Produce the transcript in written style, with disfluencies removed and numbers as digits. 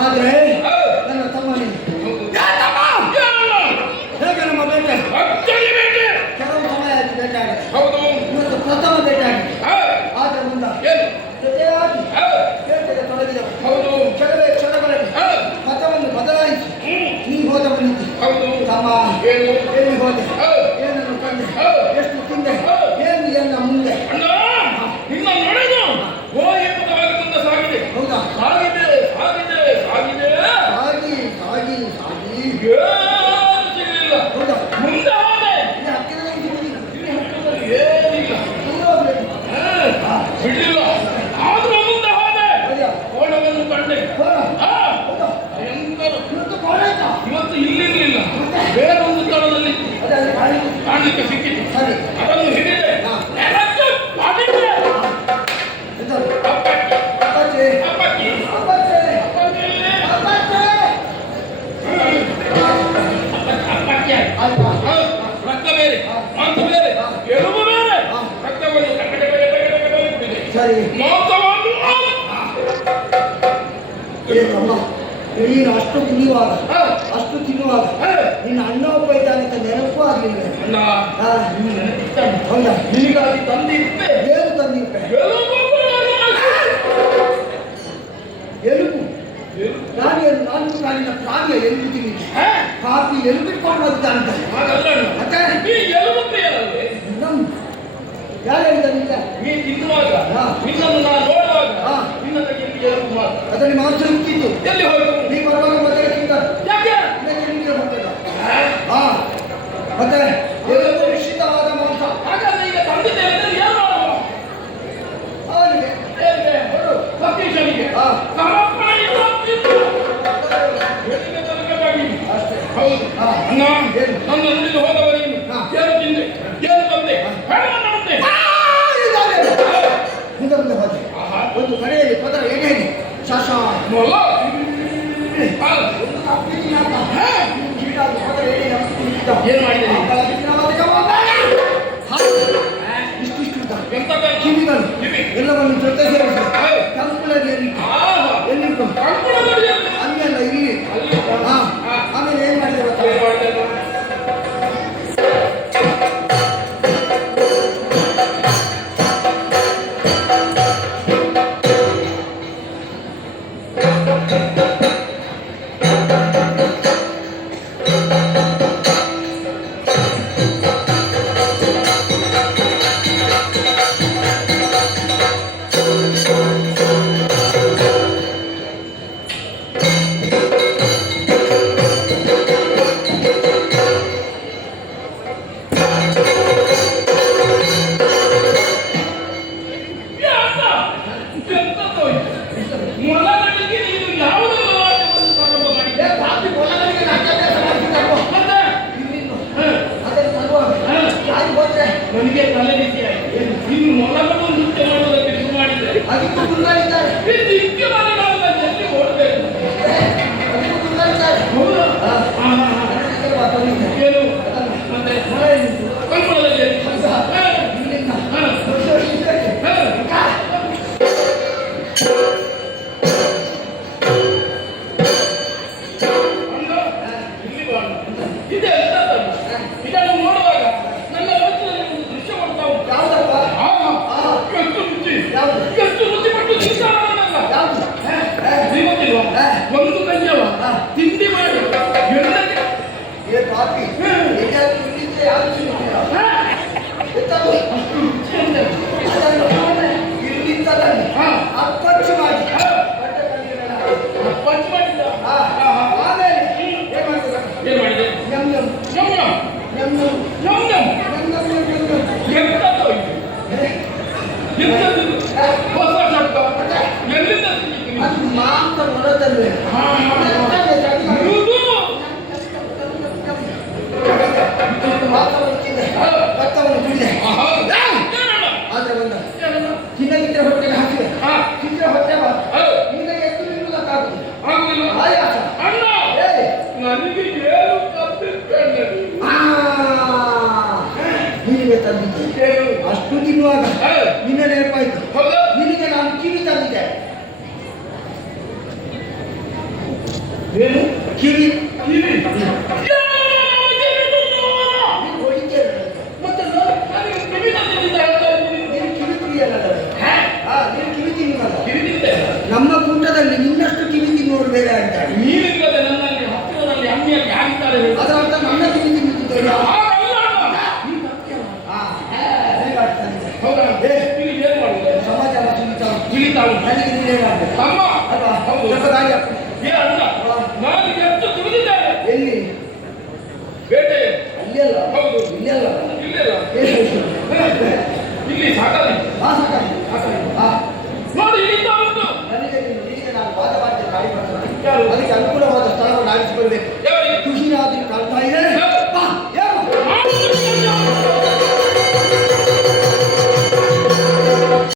ಆದ್ರೆ ನನ್ನ ತಮ್ಮನೇ ಹೇಗೆ ನಮ್ಮ ಬೇಟೆ ಕೆಲವು ಸಮಯ ಆಯ್ತು ಬೇಟಾಡಿ ಇವತ್ತು ಪ್ರಥಮ ಬೇಟಾಡಿ ಆದ್ರೆ ಮುಂದ ಜೊತೆಯಾಗಿ ಬೇಟೆಗೆ ತೊಡಗಿದವರು ಕೆಲವೇ ಕ್ಷಣಗಳಲ್ಲಿ ಪಥವನ್ನು ಬದಲಾಯಿಸಿ ನೀ ಹೋದ ಬಂದಿದ್ದೆ ತಮ್ಮ ಎಲ್ಲಿ ಹೋದೆ ಏನನ್ನು ಕಂಡೆ ಎಷ್ಟು ತಿಂದೆ ಏನು ಎನ್ನ ಮುಂದೆ ಹೌದಾ ಸಾಗಿ ಹೌದಾ ಇವತ್ತು ಇಲ್ಲಿರಲಿಲ್ಲ ಬೇರೊಂದು ಸ್ಥಳದಲ್ಲಿ ಕಾಣಲಿಕ್ಕೆ ಸಿಕ್ಕಿತು. ಅದನ್ನು ಹಿಡಿದೆ ರಕ್ತ ಬೇರೆ ಮಾಂಸ ಬೇರೆ ಎಲುಬು ಬೇರೆ ರಕ್ತವನ್ನು ಸರಿ ನೀನು ಅಷ್ಟು ತಿನ್ನುವಾಗ ನಿನ್ನ ಅಣ್ಣ ಒಬ್ಬ ಇದ್ದಾನೆ ಅಂತ ನೆನಪು ಆಗಲಿಲ್ಲ. ಹೌದಾ ನಿನಗಾಗಿ ತಂದಿರ್ತೆ. ಏನು ತಂದಿರ್ತೆ? ಎಲುಬು. ನಾನು ಕಾಲಿನ ಪ್ರಾಣಿಯ ಎಲುಬು ತಿನ್ನಿದ್ದೆ. ಕಾಫಿ ಎಲುಬಿಟ್ಕೊಂಡು ಬಂದಂತ ಯಾರು ಹೇಳಿದ? ನೀ ತಿನ್ನುವಾಗ ನಿನ್ನನ್ನು ನಾನು ನೋಡುವಾಗ ನಿನ್ನ ಅದನ್ನು ಮಾತ್ರ ಮುಟ್ಟಿದ್ದು. ಎಲ್ಲಿ ಹೋಯ್ತು? ನೀ ಬರುವಾಗ ಮೊದಲೇ ತಿಂದ ಯಾಕೆ ಮತ್ತೆ ಎಲ್ಲವೂ ನಿಶ್ಚಿತವಾದ ಮಾಂಸ. ಹಾಗಾದ್ರೆ ಈಗ ತಂದಿದ್ದೇವೆ ಏನು ಮಾಡುವ? ಅವನಿಗೆ ಸತೀಶನಿಗೆ ಹೌದು ಅಣ್ಣ ನನ್ನ ನುಡಿದು ಹೋದವರೇನು ಏನು ತಿಂದೆ ಏನು ತಂದೆ ಮುಂದೆ ಮುಂದೆ ಹೋದೆ. ಒಂದು ಕಡೆಯಲ್ಲಿ ಪದರ ಎಣ್ಣೆಗೆ ಶಾಸ ಏನು ಮಾಡಿದೆ? ಕಿವಿಗಳು ಎಲ್ಲವನ್ನು ಜೊತೆ ಸೇರಿಸಿ ಕಂಕುಳಲ್ಲಿ ಎಲ್ಲಿಟ್ಟು ಅಲ್ಲೆಲ್ಲ ಇಲ್ಲಿ ಆಮೇಲೆ ಏನ್ ಮಾಡಿದೆ? ನನಗೆ ತಲೆ ರೀತಿ ಆಯ್ತು. ಇನ್ನು ಮೊಲಗಳು ನೃತ್ಯ ಮಾಡೋದಕ್ಕೆ ಶುರು ಮಾಡಿದ್ರೆ ಅದಕ್ಕೂ ಮುಂದಾಗಿದ್ದಾರೆ. ನಿತ್ಯ ಮನೆಗಳನ್ನ ಎಲ್ಲಿ ಓಡಬೇಕು? ಏನು ಮತ್ತೆ ಕಂಕುಳದಲ್ಲಿ ಇದನ್ನು ನೋಡುವಾಗ ನನ್ನ ಮನಸ್ಸಿನಲ್ಲಿ ಒಂದು ದೃಶ್ಯ ಮಾಡ್ತಾ ಉಂಟು. ಎಷ್ಟು ರುಚಿ ಪಟ್ಟು ತಿಂತಾನಲ್ಲ ಒಂದು ಕನ್ಯವ ತಿಂಡಿ ಮಾಡಿ ಅಪ್ಪಚ್ಚು ಮಾಡಿ ಏನ್ ಮಾಡಿದೆ? ಹೊಸ ಶಬ್ದ ಎಲ್ಲಿಂದ ಮಾಂಸ ಹೊರದಲ್ಲಿ ಆದ್ರೆ ಬಂದ ಚಿನ್ನಗಿದ್ರೆ ಹೊಟ್ಟೆಗೆ ಹಾಕಿದೆ ಚಿತ್ರ ಹೊಟ್ಟೆ ಈಗ ಎದ್ದು ನಿಲ್ಲಕ್ಕಾಗುದು ಆಯಾಸ ನನಗೆ ಏನು ತಪ್ಪಿದ್ದೇನೆ ನಿನಗೆ ತಂದಿದ್ದೆ ಏನು? ಅಷ್ಟು ತಿನ್ನುವಾಗ ಹಾ. ನಿನ್ನ ನೆನಪಾಯ್ತು. ಹೌದಾ? ನಿನಗೆ ನಾನು ಕಿವಿ ತಂದಿದ್ದೆ. ಏನು? ಕಿವಿ ಕಿವಿ? ನೀನು ಹೊಡಿತೀಯ ಮತ್ತೆ ನನಗೆ ಕಿವಿ ತಂದಿದ್ದ ಹೇಳ್ತಾ ಇದ್ದೀನಿ. ನೀನು ಕಿವಿ ತಿನ್ನಿಯಲ್ಲ ಹಾ? ನೀನು ಕಿವಿ ತಿನ್ನುವಲ್ಲ. ಕಿವಿ ತಿಂದೆ? ನಮ್ಮ ಕೂಟದಲ್ಲಿ ನಿನ್ನಷ್ಟು ಕಿವಿ ತಿನ್ನುವರು ಬೇರೆ ಅಂತಾರೆ. ನೀನಿಲ್ಲದೆ ನನ್ನಲ್ಲಿ ಹತ್ತಿರದಲ್ಲಿ ಅಮ್ಮಿಯಲ್ಲಿ ಆಗಿದ್ದಾರೆ ಹೇಳು. ಅದರ ಅರ್ಥ ನನ್ನ ಕಿವಿ ತಿನ್ನುತ್ತಿದ್ದೇನೆ. ಹಾಗಲ್ಲ. ಹೌದಾ? ಇಲ್ಲಿ ಏನು ಮಾಡುವುದು? ಸಮಾಚಾರ ಸುಲಿತಾವು. ತಿಳಿತಾವು. ನನಗೆ ನೀನೇ ಮಾಡಬೇಕು ತಮ್ಮ ಅಲ್ವಾ? ಹೌದು. ಸ್ವಲ್ಪ ದಾರಿ ಹಾಕು. ಏ ಅಣ್ಣ, ನಾನು ಎಷ್ಟು ತಿಳಿದಿದ್ದೇನೆ. ಎಲ್ಲಿ? ಬೇಟೆ ಅಲ್ಲಿಯಲ್ಲ. ಹೌದು. ಇಲ್ಲಿಯಲ್ಲ. ಇಲ್ಲೆಲ್ಲ ಏನು? ಇಲ್ಲಿ ಸಾಕಾಗಿ ಸಾಕಾಗಿ. ನೋಡಿ ನೋಡಿ ಇಲ್ಲಿಂದ ಉಂಟು. ನನಗೆ ನಾನು ವಾದ ಮಾಡ್ತೇನೆ ಗಾಡಿ ಮಾಡ್ತೇನೆ. ಯಾರು? ಅದಕ್ಕೆ ಅನುಕೂಲವಾದ